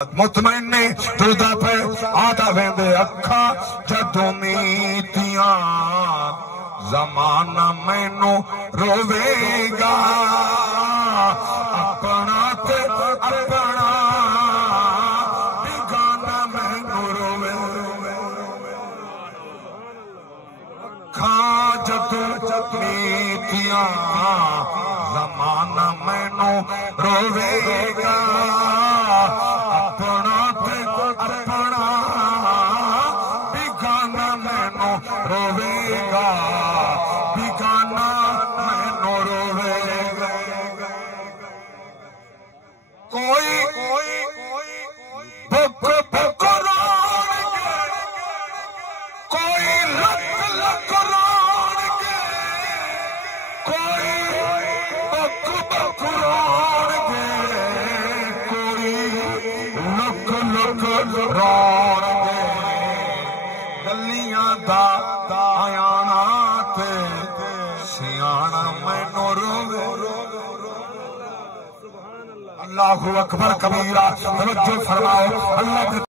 مطمئن تُردہ پہ آدھا ویندے اکھا جدوں میتیاں زمانہ مینوں روے گا اپنا تے اپنا بیگانہ مینوں روے کھا جدوں میتیاں زمانہ مینوں روے گا اپنا تے اپنا بیگانہ مینوں روے گا بیگانہ مینوں روے گا کوئی بک بک رون گے کوئی لک لک رون گے کوئی بک بک رون گے رون گے گلیاں دا آیانا تے سیانا مینوں روے اللہ اکبر کبیرہ توجہ فرماؤ اللہ